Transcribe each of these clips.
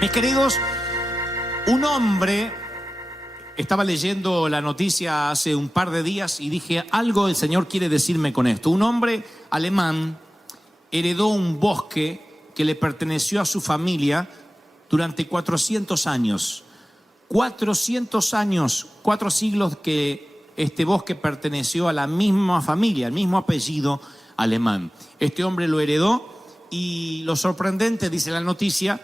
Mis queridos, un hombre, estaba leyendo la noticia hace un par de días y dije, algo el Señor quiere decirme con esto. Un hombre alemán heredó un bosque que le perteneció a su familia durante 400 años. 400 años, 4 siglos que este bosque perteneció a la misma familia, al mismo apellido alemán. Este hombre lo heredó y lo sorprendente, dice la noticia,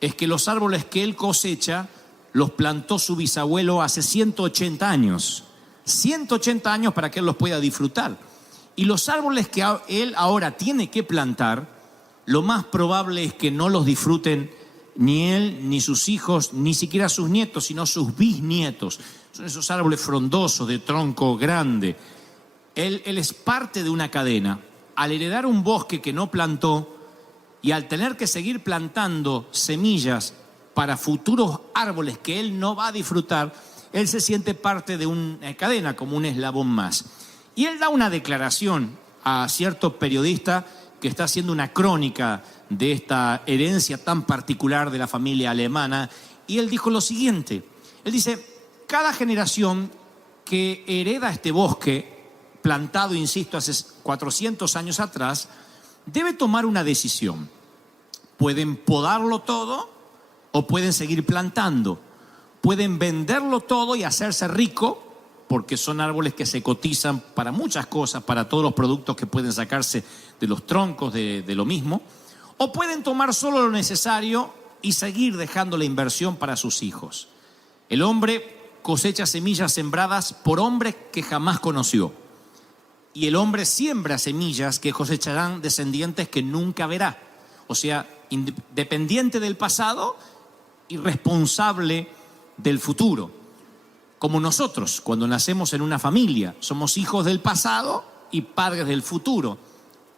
es que los árboles que él cosecha los plantó su bisabuelo hace 180 años. 180 años para que él los pueda disfrutar. Y los árboles que él ahora tiene que plantar, lo más probable es que no los disfruten ni él, ni sus hijos, ni siquiera sus nietos, sino sus bisnietos. Son esos árboles frondosos, de tronco grande. Él es parte de una cadena. Al heredar un bosque que no plantó y al tener que seguir plantando semillas para futuros árboles que él no va a disfrutar, él se siente parte de una cadena, como un eslabón más. Y él da una declaración a cierto periodista que está haciendo una crónica de esta herencia tan particular de la familia alemana, y él dijo lo siguiente. Él dice, cada generación que hereda este bosque, plantado, insisto, hace 400 años atrás, debe tomar una decisión. Pueden podarlo todo o pueden seguir plantando. Pueden venderlo todo y hacerse rico, porque son árboles que se cotizan para muchas cosas, para todos los productos que pueden sacarse de los troncos de lo mismo. O pueden tomar solo lo necesario y seguir dejando la inversión para sus hijos. El hombre cosecha semillas sembradas por hombres que jamás conoció. Y el hombre siembra semillas que cosecharán descendientes que nunca verá. O sea, independiente del pasado y responsable del futuro. Como nosotros, cuando nacemos en una familia, somos hijos del pasado y padres del futuro.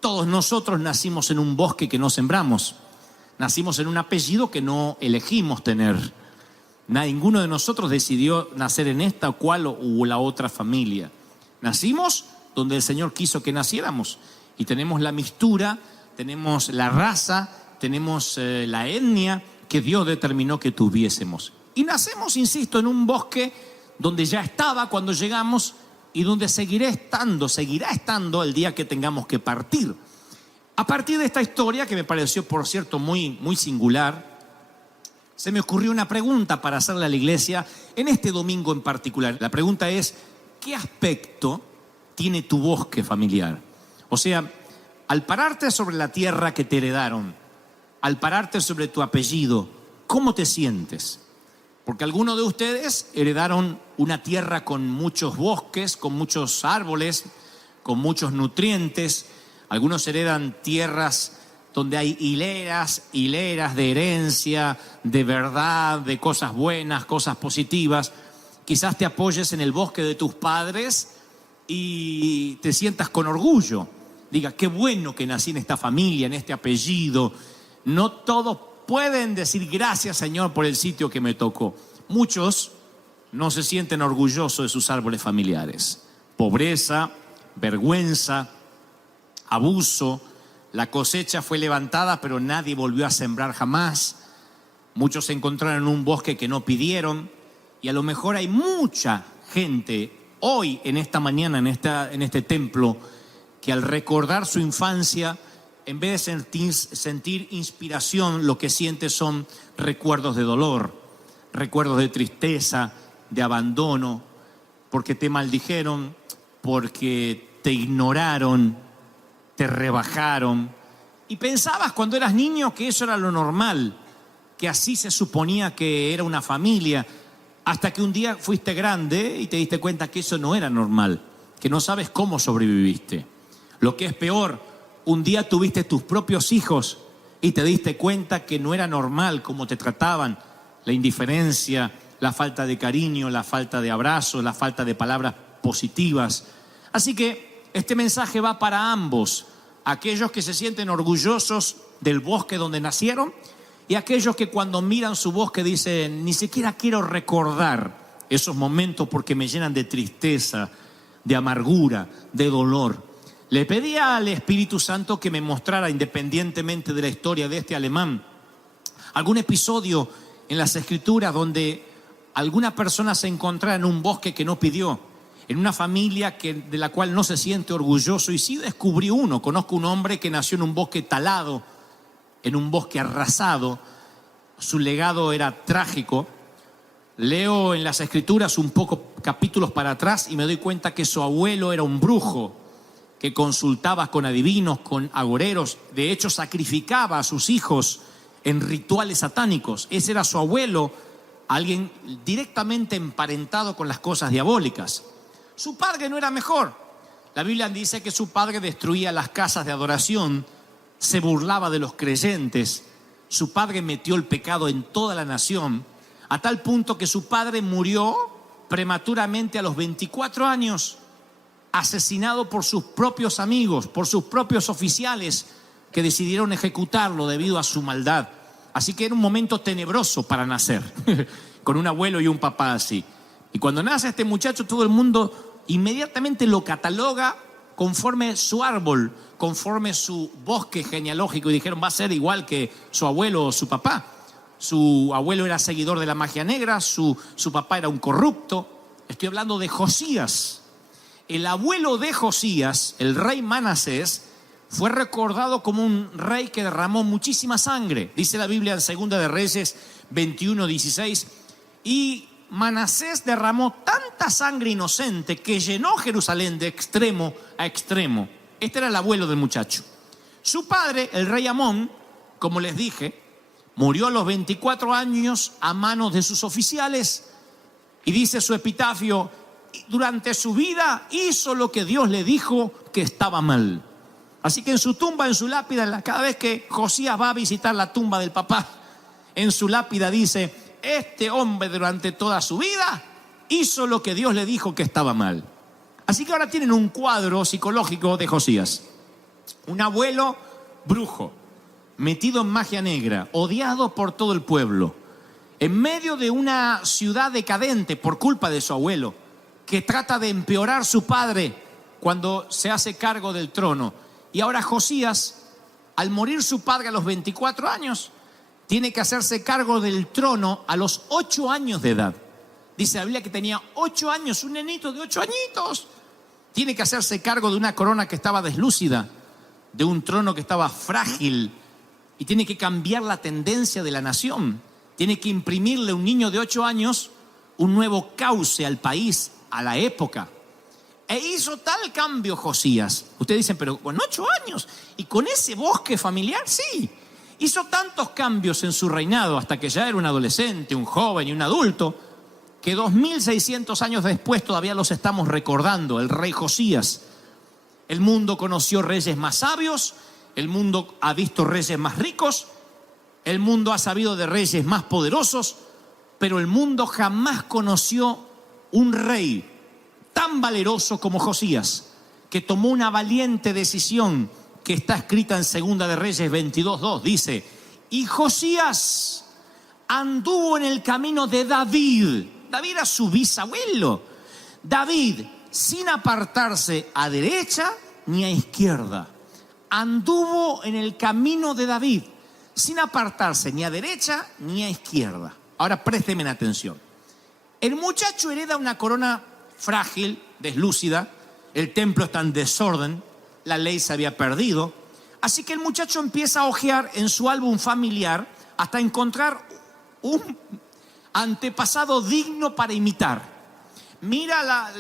Todos nosotros nacimos en un bosque que no sembramos. Nacimos en un apellido que no elegimos tener. Ninguno de nosotros decidió nacer en esta o cual o la otra familia. Nacimos donde el Señor quiso que naciéramos. Y tenemos la mixtura, tenemos la raza, tenemos la etnia que Dios determinó que tuviésemos. Y nacemos, insisto, en un bosque donde ya estaba cuando llegamos y donde seguirá estando el día que tengamos que partir. A partir de esta historia, que me pareció, por cierto, muy singular, se me ocurrió una pregunta para hacerle a la iglesia en este domingo en particular. La pregunta es, ¿qué aspecto tiene tu bosque familiar? O sea, al pararte sobre la tierra que te heredaron, al pararte sobre tu apellido, ¿cómo te sientes? Porque algunos de ustedes heredaron una tierra con muchos bosques, con muchos árboles, con muchos nutrientes. Algunos heredan tierras donde hay hileras de herencia, de verdad, de cosas buenas, cosas positivas. Quizás te apoyes en el bosque de tus padres y te sientas con orgullo. Diga, qué bueno que nací en esta familia, en este apellido. No todos pueden decir gracias, Señor, por el sitio que me tocó. Muchos no se sienten orgullosos de sus árboles familiares. Pobreza, vergüenza, abuso. La cosecha fue levantada, pero nadie volvió a sembrar jamás. Muchos se encontraron en un bosque que no pidieron. Y a lo mejor hay mucha gente hoy, en esta mañana, en este templo, que al recordar su infancia, en vez de sentir inspiración, lo que siente son recuerdos de dolor, recuerdos de tristeza, de abandono, porque te maldijeron, porque te ignoraron, te rebajaron. Y pensabas cuando eras niño que eso era lo normal, que así se suponía que era una familia, hasta que un día fuiste grande y te diste cuenta que eso no era normal, que no sabes cómo sobreviviste. Lo que es peor, un día tuviste tus propios hijos y te diste cuenta que no era normal cómo te trataban, la indiferencia, la falta de cariño, la falta de abrazo, la falta de palabras positivas. Así que este mensaje va para ambos, aquellos que se sienten orgullosos del bosque donde nacieron y aquellos que cuando miran su bosque dicen, ni siquiera quiero recordar esos momentos porque me llenan de tristeza, de amargura, de dolor. Le pedía al Espíritu Santo que me mostrara, independientemente de la historia de este alemán, algún episodio en las Escrituras donde alguna persona se encontrara en un bosque que no pidió, en una familia de la cual no se siente orgulloso, y sí descubrió uno. Conozco un hombre que nació en un bosque talado, en un bosque arrasado. Su legado era trágico. Leo en las Escrituras un poco capítulos para atrás y me doy cuenta que su abuelo era un brujo que consultaba con adivinos, con agoreros. De hecho, sacrificaba a sus hijos en rituales satánicos. Ese era su abuelo, alguien directamente emparentado con las cosas diabólicas. Su padre no era mejor. La Biblia dice que su padre destruía las casas de adoración, se burlaba de los creyentes. Su padre metió el pecado en toda la nación, a tal punto que su padre murió prematuramente a los 24 años, asesinado por sus propios amigos, por sus propios oficiales que decidieron ejecutarlo debido a su maldad. Así que era un momento tenebroso para nacer, con un abuelo y un papá así. Y cuando nace este muchacho, todo el mundo inmediatamente lo cataloga conforme su árbol, conforme su bosque genealógico, y dijeron va a ser igual que su abuelo o su papá. Su abuelo era seguidor de la magia negra, su papá era un corrupto. Estoy hablando de Josías. El abuelo de Josías, el rey Manasés, fue recordado como un rey que derramó muchísima sangre. Dice la Biblia en Segunda de Reyes 21:16, y Manasés derramó tanta sangre inocente que llenó Jerusalén de extremo a extremo. Este era el abuelo del muchacho. Su padre, el rey Amón, como les dije, murió a los 24 años a manos de sus oficiales, y dice su epitafio: durante su vida hizo lo que Dios le dijo que estaba mal. Así que en su tumba, en su lápida, cada vez que Josías va a visitar la tumba del papá, en su lápida dice: este hombre durante toda su vida hizo lo que Dios le dijo que estaba mal. Así que ahora tienen un cuadro psicológico de Josías. Un abuelo brujo, metido en magia negra, odiado por todo el pueblo, en medio de una ciudad decadente por culpa de su abuelo, que trata de empeorar su padre cuando se hace cargo del trono. Y ahora Josías, al morir su padre a los 24 años, tiene que hacerse cargo del trono a los 8 años de edad. Dice la Biblia que tenía 8 años, un nenito de 8 añitos. Tiene que hacerse cargo de una corona que estaba deslúcida, de un trono que estaba frágil, y tiene que cambiar la tendencia de la nación. Tiene que imprimirle a un niño de 8 años un nuevo cauce al país, a la época. E hizo tal cambio Josías. Ustedes dicen, pero con 8 años y con ese bosque familiar, sí. Hizo tantos cambios en su reinado hasta que ya era un adolescente, un joven y un adulto, que 2600 años después todavía los estamos recordando, el rey Josías. El mundo conoció reyes más sabios, el mundo ha visto reyes más ricos, el mundo ha sabido de reyes más poderosos, pero el mundo jamás conoció un rey tan valeroso como Josías, que tomó una valiente decisión que está escrita en Segunda de Reyes 22:2. Dice: y Josías anduvo en el camino de David. David era su bisabuelo. David, sin apartarse a derecha ni a izquierda. Anduvo en el camino de David, sin apartarse ni a derecha ni a izquierda. Ahora présteme atención. El muchacho hereda una corona frágil, deslúcida. El templo está en desorden, la ley se había perdido. Así que el muchacho empieza a hojear en su álbum familiar hasta encontrar un antepasado digno para imitar. Mira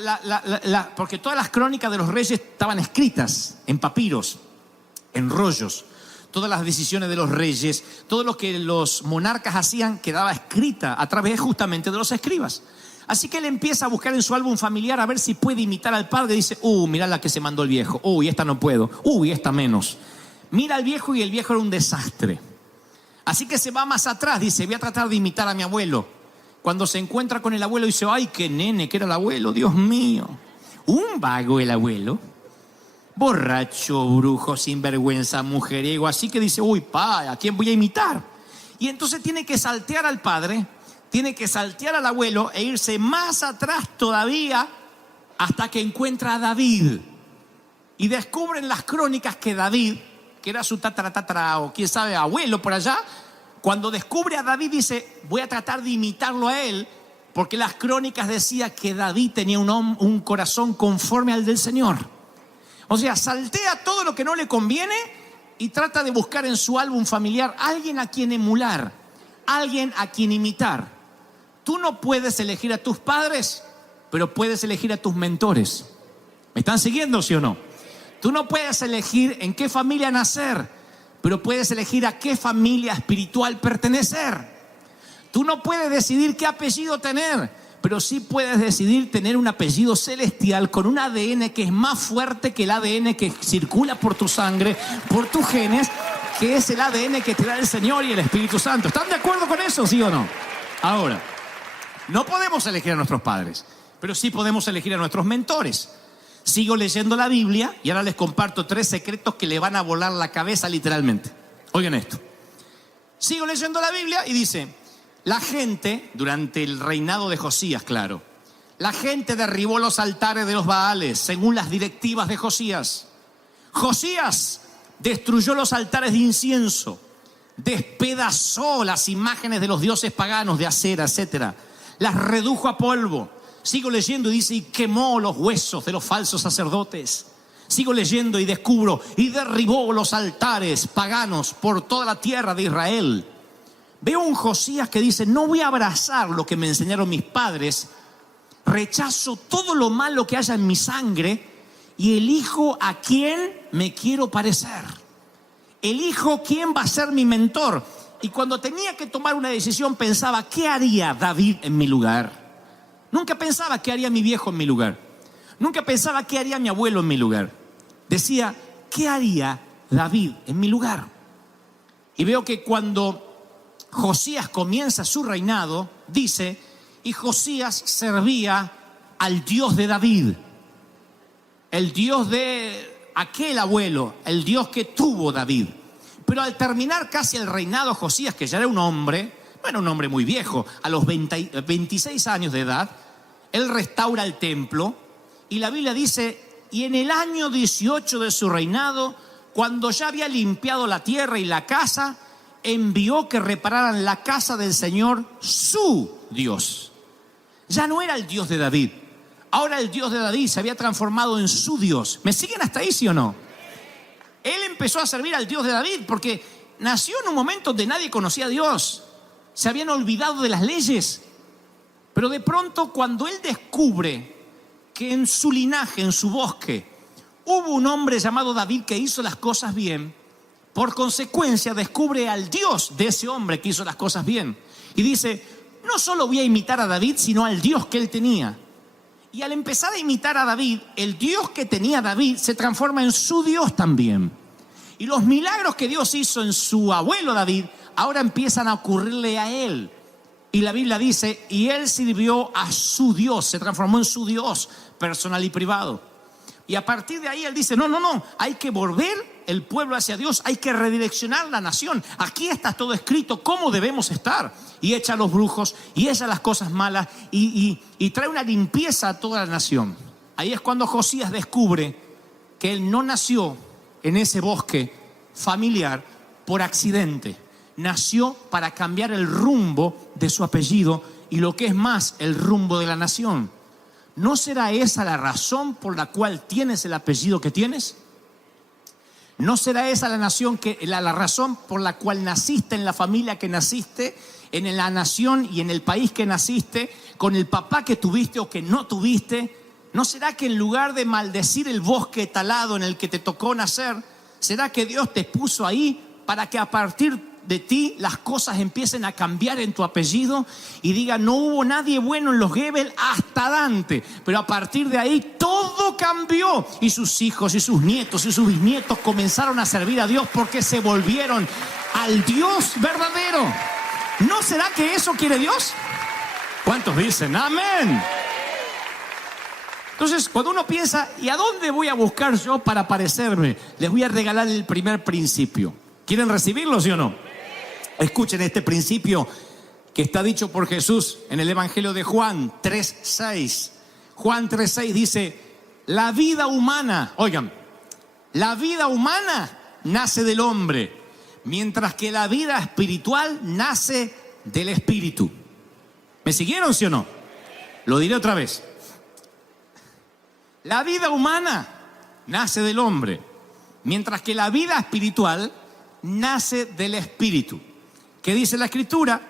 porque todas las crónicas de los reyes estaban escritas en papiros, en rollos. Todas las decisiones de los reyes, todo lo que los monarcas hacían quedaba escrita a través justamente de los escribas. Así que él empieza a buscar en su álbum familiar a ver si puede imitar al padre. Dice: mirá la que se mandó el viejo. Esta no puedo. Esta menos. Mira al viejo, y el viejo era un desastre. Así que se va más atrás. Dice: voy a tratar de imitar a mi abuelo. Cuando se encuentra con el abuelo dice: ay, qué nene que era el abuelo, Dios mío. Un vago el abuelo. Borracho, brujo, sinvergüenza, mujeriego. Así que dice: ¿a quién voy a imitar? Y entonces tiene que saltear al padre, tiene que saltear al abuelo e irse más atrás todavía hasta que encuentra a David. Y descubren las crónicas que David, que era su tatara o quién sabe, abuelo por allá, Cuando descubre a David dice, voy a tratar de imitarlo a él, porque las crónicas decían que David tenía un corazón conforme al del Señor. O sea, saltea todo lo que no le conviene y trata de buscar en su álbum familiar alguien a quien emular, alguien a quien imitar. Tú no puedes elegir a tus padres, pero puedes elegir a tus mentores. ¿Me están siguiendo, sí o no? Tú no puedes elegir en qué familia nacer, pero puedes elegir a qué familia espiritual pertenecer. Tú no puedes decidir qué apellido tener, pero sí puedes decidir tener un apellido celestial con un ADN que es más fuerte que el ADN que circula por tu sangre, por tus genes, que es el ADN que te da el Señor y el Espíritu Santo. ¿Están de acuerdo con eso, sí o no? Ahora, no podemos elegir a nuestros padres, pero sí podemos elegir a nuestros mentores. Sigo leyendo la Biblia y ahora les comparto 3 secretos que le van a volar la cabeza literalmente. Oigan esto. Sigo leyendo la Biblia y dice, la gente, durante el reinado de Josías, claro, la gente derribó los altares de los Baales según las directivas de Josías. Josías destruyó los altares de incienso, despedazó las imágenes de los dioses paganos de acera, etc. Las redujo a polvo. Sigo leyendo y dice, y quemó los huesos de los falsos sacerdotes. Sigo leyendo y descubro, y derribó los altares paganos por toda la tierra de Israel. Veo un Josías que dice, no voy a abrazar lo que me enseñaron mis padres, rechazo todo lo malo que haya en mi sangre y elijo a quién me quiero parecer. Elijo quién va a ser mi mentor. Y cuando tenía que tomar una decisión pensaba, ¿qué haría David en mi lugar? Nunca pensaba qué haría mi viejo en mi lugar. Nunca pensaba qué haría mi abuelo en mi lugar. Decía, ¿qué haría David en mi lugar? Y veo que cuando Josías comienza su reinado, dice, y Josías servía al Dios de David, el Dios de aquel abuelo, el Dios que tuvo David. Pero al terminar casi el reinado Josías, que ya era un hombre, no era un hombre muy viejo, a los 26 años de edad, él restaura el templo y la Biblia dice, y en el año 18 de su reinado, cuando ya había limpiado la tierra y la casa, envió que repararan la casa del Señor, su Dios. Ya no era el Dios de David. Ahora el Dios de David se había transformado en su Dios. ¿Me siguen hasta ahí, sí o no? Él empezó a servir al Dios de David porque nació en un momento donde nadie conocía a Dios. Se habían olvidado de las leyes. Pero de pronto, cuando él descubre que en su linaje, en su bosque, hubo un hombre llamado David que hizo las cosas bien, por consecuencia descubre al Dios de ese hombre que hizo las cosas bien. Y dice, no solo voy a imitar a David, sino al Dios que él tenía. Y al empezar a imitar a David, el Dios que tenía David se transforma en su Dios también. Y los milagros que Dios hizo en su abuelo David, ahora empiezan a ocurrirle a él. Y la Biblia dice, y él sirvió a su Dios, se transformó en su Dios personal y privado. Y a partir de ahí él dice, no, hay que volver el pueblo hacia Dios, hay que redireccionar la nación. Aquí está todo escrito, cómo debemos estar. Y echa a los brujos, y echa las cosas malas, y trae una limpieza a toda la nación. Ahí es cuando Josías descubre que él no nació en ese bosque familiar por accidente. Nació para cambiar el rumbo de su apellido y lo que es más, el rumbo de la nación. ¿No será esa la razón por la cual tienes el apellido que tienes? ¿No será esa la razón por la cual naciste en la familia que naciste, en la nación y en el país que naciste, con el papá que tuviste o que no tuviste? ¿No será que en lugar de maldecir el bosque talado en el que te tocó nacer, será que Dios te puso ahí para que a partir de ti las cosas empiecen a cambiar en tu apellido y diga, no hubo nadie bueno en los Gebel hasta Dante, pero a partir de ahí todo cambió y sus hijos y sus nietos y sus bisnietos comenzaron a servir a Dios porque se volvieron al Dios verdadero? ¿No será que eso quiere Dios? ¿Cuántos dicen amén? Entonces, cuando uno piensa, ¿y a dónde voy a buscar yo para parecerme? Les voy a regalar el primer principio. ¿Quieren recibirlo, sí o no? Escuchen este principio que está dicho por Jesús en el Evangelio de Juan 3:6. Juan 3:6 dice, la vida humana, oigan, la vida humana nace del hombre, mientras que la vida espiritual nace del Espíritu. ¿Me siguieron, sí o no? Lo diré otra vez. La vida humana nace del hombre, mientras que la vida espiritual nace del Espíritu. ¿Qué dice la Escritura?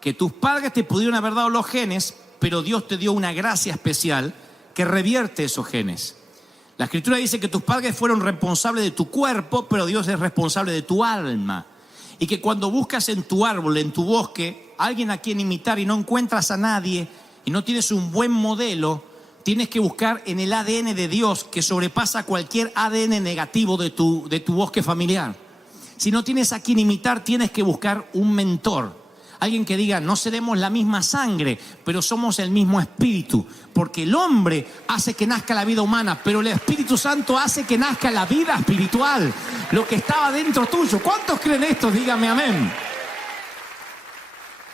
Que tus padres te pudieron haber dado los genes, pero Dios te dio una gracia especial que revierte esos genes. La Escritura dice que tus padres fueron responsables de tu cuerpo, pero Dios es responsable de tu alma. Y que cuando buscas en tu árbol, en tu bosque, alguien a quien imitar y no encuentras a nadie y no tienes un buen modelo, tienes que buscar en el ADN de Dios, que sobrepasa cualquier ADN negativo de tu bosque familiar. Si no tienes a quien imitar, tienes que buscar un mentor. Alguien que diga, no seremos la misma sangre, pero somos el mismo espíritu. Porque el hombre hace que nazca la vida humana, pero el Espíritu Santo hace que nazca la vida espiritual. Lo que estaba dentro tuyo. ¿Cuántos creen esto? Dígame amén.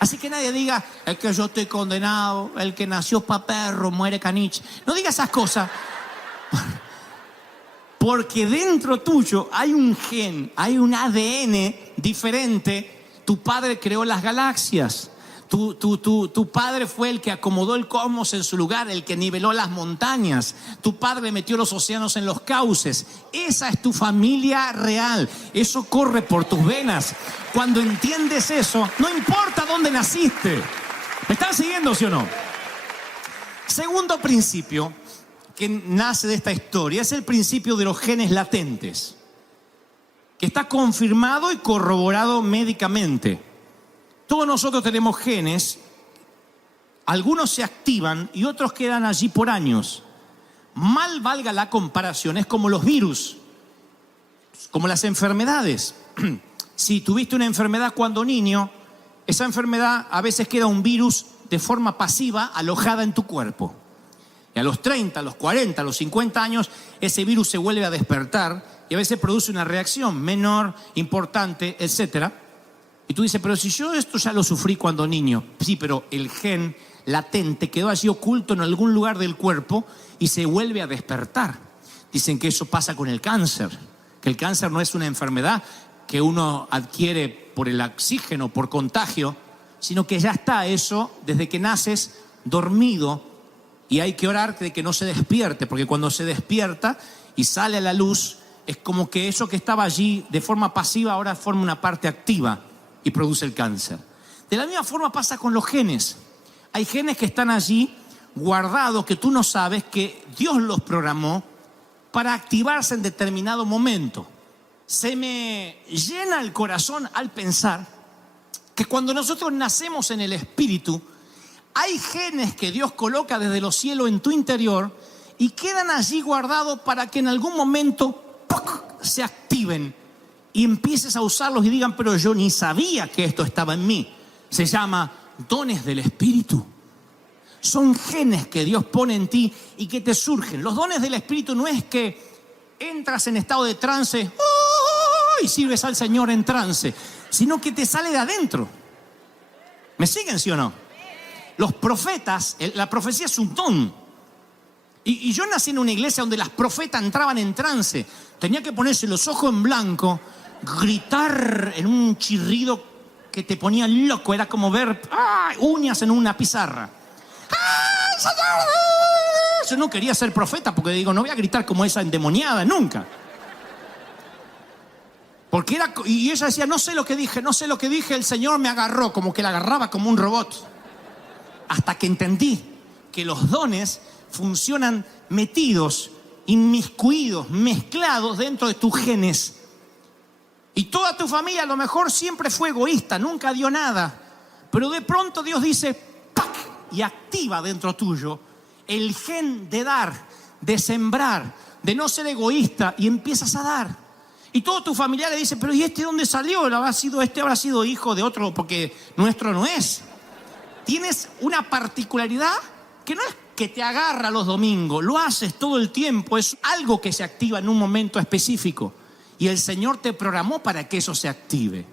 Así que nadie diga, es que yo estoy condenado, el que nació pa' perro, muere caniche. No diga esas cosas. Porque dentro tuyo hay un gen, hay un ADN diferente. Tu padre creó las galaxias. Tu padre fue el que acomodó el cosmos en su lugar, el que niveló las montañas. Tu padre metió los océanos en los cauces. Esa es tu familia real. Eso corre por tus venas. Cuando entiendes eso, no importa dónde naciste. ¿Me están siguiendo, sí o no? Segundo principio que nace de esta historia es el principio de los genes latentes, que está confirmado y corroborado médicamente. Todos nosotros tenemos genes, algunos se activan y otros quedan allí por años. Mal valga la comparación, es como los virus, como las enfermedades. Si tuviste una enfermedad cuando niño, esa enfermedad a veces queda un virus de forma pasiva alojada en tu cuerpo. Y a los 30, a los 40, a los 50 años, ese virus se vuelve a despertar y a veces produce una reacción menor, importante, etc. Y tú dices, pero si yo esto ya lo sufrí cuando niño. Sí, pero el gen latente quedó allí oculto en algún lugar del cuerpo y se vuelve a despertar. Dicen que eso pasa con el cáncer, que el cáncer no es una enfermedad que uno adquiere por el oxígeno, por contagio, sino que ya está eso desde que naces dormido y hay que orar de que no se despierte, porque cuando se despierta y sale a la luz, es como que eso que estaba allí de forma pasiva ahora forma una parte activa y produce el cáncer. De la misma forma pasa con los genes. Hay genes que están allí guardados que tú no sabes que Dios los programó para activarse en determinado momento. Se me llena el corazón al pensar que cuando nosotros nacemos en el Espíritu, hay genes que Dios coloca desde los cielos en tu interior y quedan allí guardados para que en algún momento se activen y empieces a usarlos y digan, pero yo ni sabía que esto estaba en mí. Se llama dones del Espíritu. Son genes que Dios pone en ti y que te surgen. Los dones del Espíritu no es que entras en estado de trance y sirves al Señor en trance, sino que te sale de adentro. ¿Me siguen, sí o no? Los profetas, la profecía es un don. Y yo nací en una iglesia donde las profetas entraban en trance. Tenía que ponerse los ojos en blanco, gritar en un chirrido que te ponía loco. Era como ver uñas en una pizarra. ¡Ay, Señor! Yo no quería ser profeta porque digo, no voy a gritar como esa endemoniada nunca. Porque y ella decía, no sé lo que dije, el Señor me agarró, como que la agarraba como un robot. Hasta que entendí que los dones funcionan metidos, inmiscuidos, mezclados dentro de tus genes. Y toda tu familia a lo mejor siempre fue egoísta, nunca dio nada. Pero de pronto Dios dice, ¡pac!, y activa dentro tuyo el gen de dar, de sembrar, de no ser egoísta, y empiezas a dar. Y todos tus familiares dicen, pero ¿y este dónde salió? Este habrá sido hijo de otro, porque nuestro no es. Tienes una particularidad que no es que te agarra los domingos, lo haces todo el tiempo, es algo que se activa en un momento específico. Y el Señor te programó para que eso se active.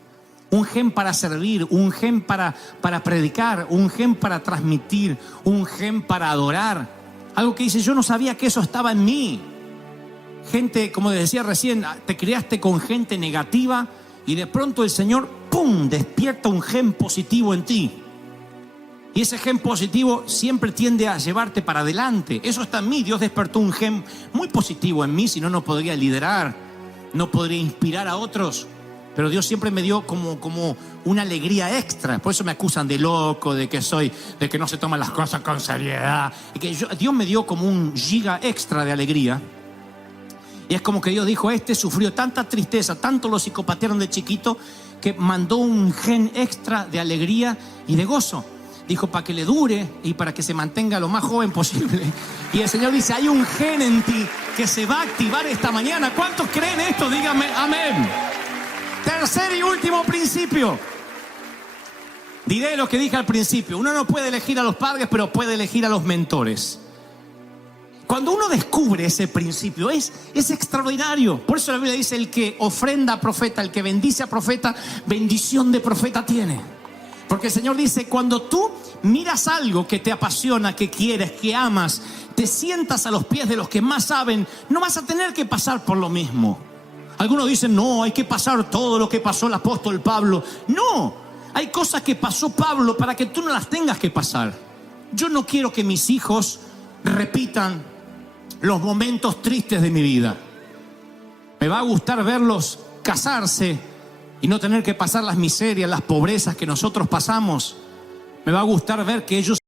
Un gen para servir, un gen para predicar, un gen para transmitir, un gen para adorar. Algo que dice, yo no sabía que eso estaba en mí. Gente, como decía recién, te criaste con gente negativa y de pronto el Señor, ¡pum!, despierta un gen positivo en ti. Y ese gen positivo siempre tiende a llevarte para adelante. Eso está en mí. Dios despertó un gen muy positivo en mí, si no, no podría liderar, no podría inspirar a otros. Pero Dios siempre me dio como una alegría extra. Por eso me acusan de loco, de que no se toman las cosas con seriedad. Y que Dios me dio como un giga extra de alegría. Y es como que Dios dijo, sufrió tanta tristeza, tanto lo psicopatearon de chiquito, que mandó un gen extra de alegría y de gozo. Dijo, para que le dure y para que se mantenga lo más joven posible. Y el Señor dice, hay un gen en ti que se va a activar esta mañana. ¿Cuántos creen esto? Díganme amén. Tercer y último principio. Diré lo que dije al principio. Uno no puede elegir a los padres, pero puede elegir a los mentores. Cuando uno descubre ese principio, es extraordinario. Por eso la Biblia dice, el que ofrenda a profeta, el que bendice a profeta, bendición de profeta tiene. Porque el Señor dice, cuando tú miras algo que te apasiona, que quieres, que amas, te sientas a los pies de los que más saben, no vas a tener que pasar por lo mismo. Algunos dicen, no, hay que pasar todo lo que pasó el apóstol Pablo. No, hay cosas que pasó Pablo para que tú no las tengas que pasar. Yo no quiero que mis hijos repitan los momentos tristes de mi vida. Me va a gustar verlos casarse y no tener que pasar las miserias, las pobrezas que nosotros pasamos. Me va a gustar ver que ellos